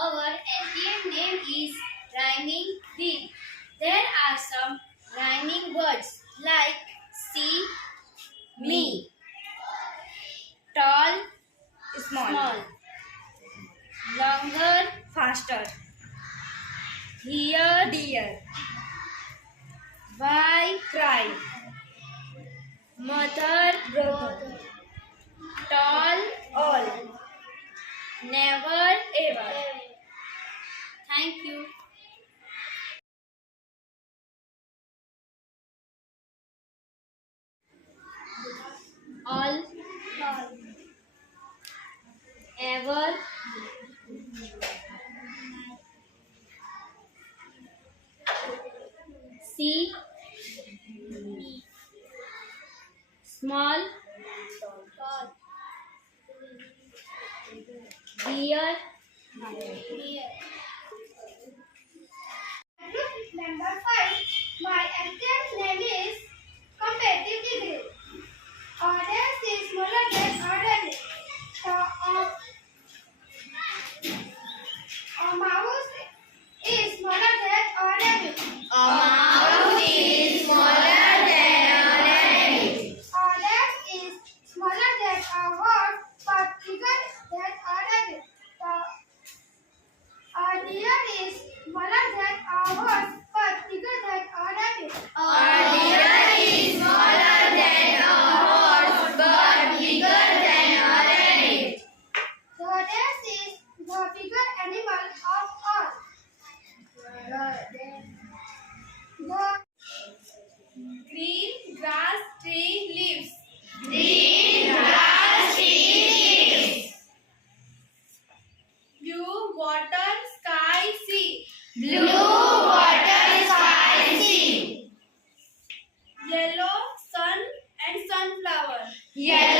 Our ATM name is Rhyming Read. There are some rhyming words like see, me, tall, small, longer, faster, here, dear, why, cry, mother, brother, tall, all, never, ever. Thank you. All, ever, see, small, dear, Group number 5. My exact name is comparative degree. Audience is smaller than ordinary. A mouse is smaller than ordinary. a mouse is smaller than a rabbit. Audience is smaller than a horse but bigger than a rabbit. A deer is smaller than a horse but bigger than a rabbit. A deer is smaller than a horse but bigger than a rabbit. The horse is the bigger animal of all. The Green grass, tree, leaves. Green grass, tree, leaves. Blue water, sky, sea. Blue water, sky, sea. Yellow sun and sunflower. Yellow